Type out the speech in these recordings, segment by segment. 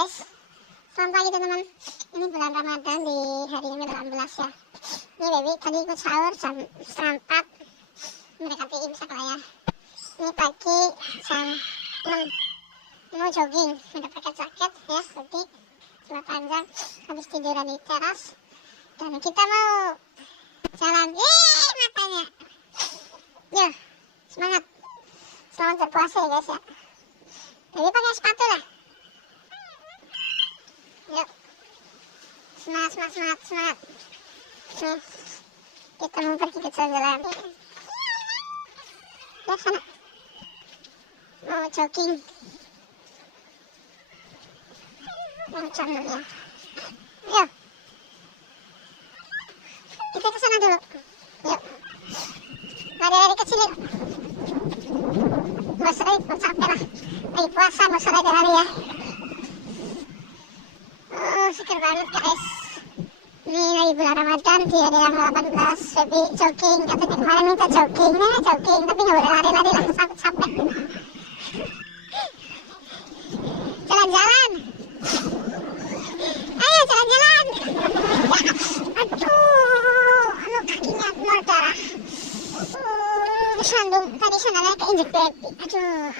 guys, selamat pagi teman-teman. Ini bulan Ramadan di hari yang ke-18 ya. Ini baby tadi ikut sahur jam 3:30, mendekati imsak lah ya. Ini pagi jam 6, mau jogging, udah pakai jaket ya, hoodie, celana panjang, habis tiduran di teras. Dan kita mau jalan, matanya. Yo, semangat, selamat berpuasa ya guys ya. Jadi pakai sepatu lah. Yuk, semangat. Nih, kita mau pergi ke jalan-jalan. Ya sana, mau jogging. Mau jalan ya. Yuk, kita ke sana dulu. Yuk, lari-lari kecil yuk. Gak usah lari, capek lah. Lagi puasa, gak usah lari-lari ya. Seger banget guys. Ini lagi bulan Ramadan di hari yang 18. Baby jogging, katanya kemarin minta jogging, tapi gak boleh lari-lari lah, capek. Jalan-jalan. Ayo jalan-jalan. Aduh, kakinya keluar darah. Tadi sandalnya keinjek baby. Aduh.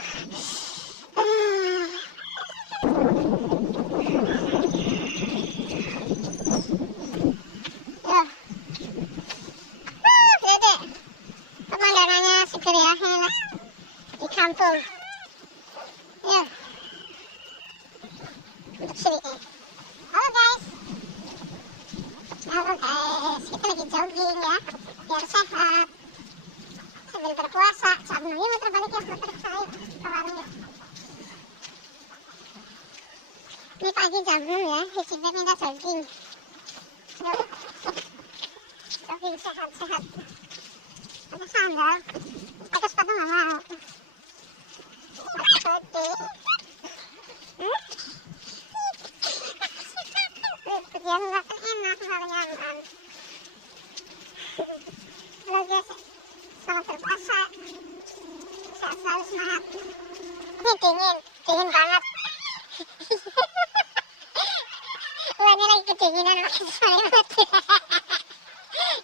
Pemandangannya seger ya, enak di kampung. Ya, untuk sini. Halo guys, kita lagi jogging ya, biar sehat sambil berpuasa. Cabut ya, muter balik ya, muter ke sana ke warung ya. Ini pagi jam 6 ya, si Beb minta jogging. Yuk, jogging sehat-sehat. Pakai sandal, pakai sepatu nggak mau. Pakai hoodie. Dia nggak enak, nggak nyaman. Halo guys, selamat berpuasa. Sehat selalu, semangat. Ini dingin banget. Uangnya lagi kedinginan, pakai selimut.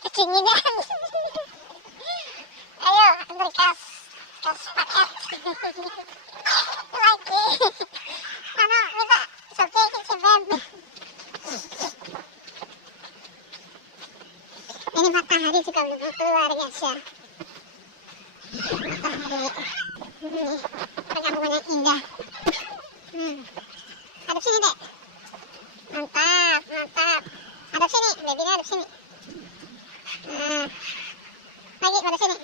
Kedinginan. Ayo, ambil gas paket. Lagi. Mana minta jogging si Beb. Ini matahari juga belum keluar guys ya. Matahari. Ini perkampungan yang indah. Hadap sini dek. Mantap. Hadap sini, babynya hadap sini. Lagi pada sini.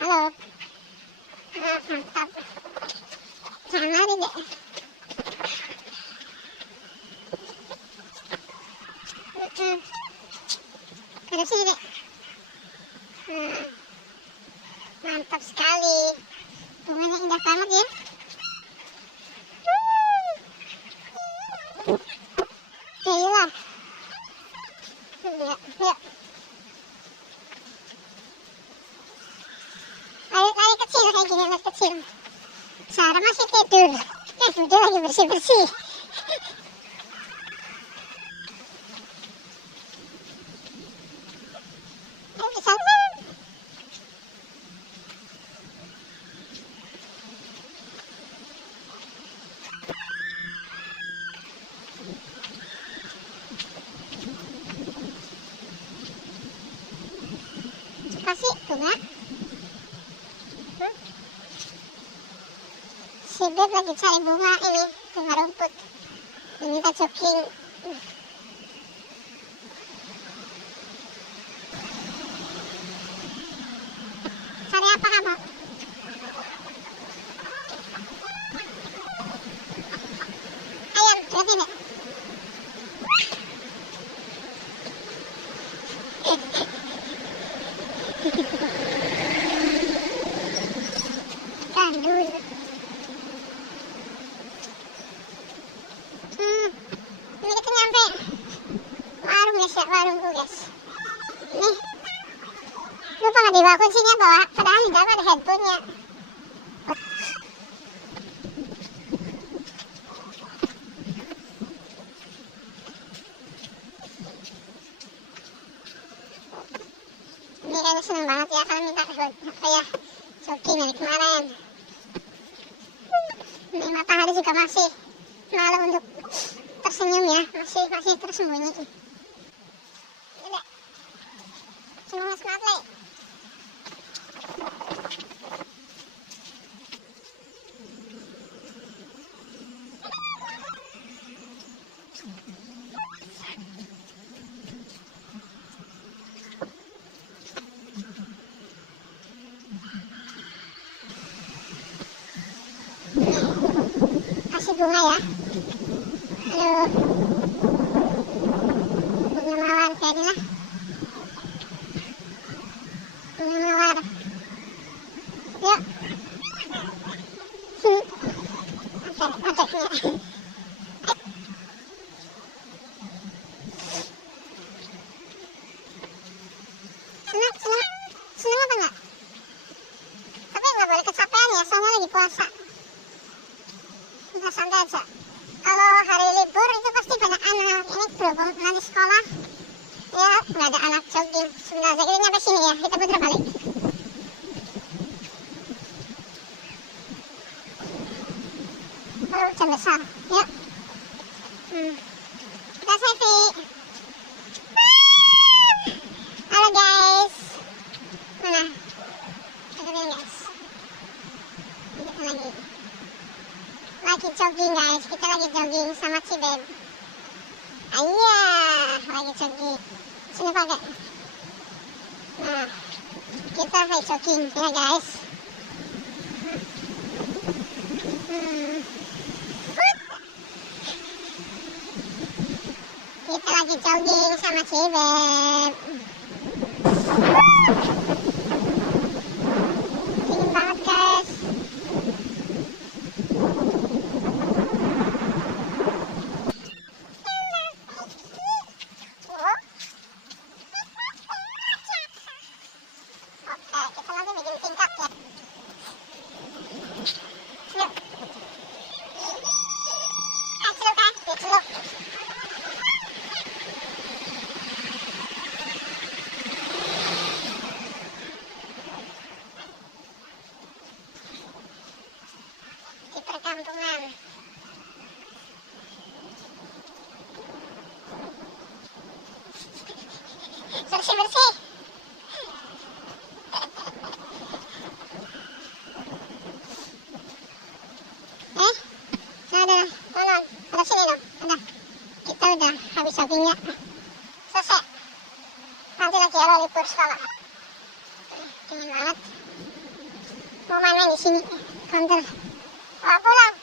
Halo. Mantap. Jangan lari dek. Hadap sini dek. Mantap sekali. Bunganya indah banget ya. Yuk. Lari kecil kayak gini, lari kecil. Sarah masih tidur. Dia lagi bersih-bersih. Ayo bisa. Kasih bunga. Si Beb lagi cari bunga ini, bunga rumput. Minta jogging. Cari apa kamu? Ayam, berarti nih. Kandul. Ini kita nyampe warung guys ya, warungku guys. Nih, lupa nggak dibawa kuncinya, padahal di dalam ada handphonenya. banget ya kalian minta kayak jogging dari kemarin. Ini matahari juga masih malu untuk tersenyum ya, masih tersembunyi. Udah, semua smart lagi. Kasih bunga ya. Aduh, bunga mawar kayak gini lah. Bunga mawar. Yuk. Otaknya. Senang apa enggak? Tapi nggak boleh kecapean ya, soalnya lagi puasa. Kita santai aja. Kalau hari libur itu pasti banyak anak. Ini berhubung nanti sekolah, ya nggak ada anak jogging. Sebentar aja kita nyampe sini ya, kita putar balik. Hujan besar, yuk. Kita selfie. Halo guys. Mana? Kita lihat guys. Kita lagi jogging guys. Kita lagi jogging sama Cibeb. Ayah, lagi jogging. Sini pakai. Nah, kita lagi jogging ya guys. Kita lagi jogging sama Cibeb. Dingin banget guys. Oke, kita nanti bikin tingkat ya. Yuk. Celuk kan? Celuk. Di perkampungan. Bersih-bersih. Nah, udah, tolong, ada sini dong, udah, kita udah habis shoppingnya, selesai, nanti lagi ada libur sekolah, dingin banget, mau main-main di sini, counter, pulang.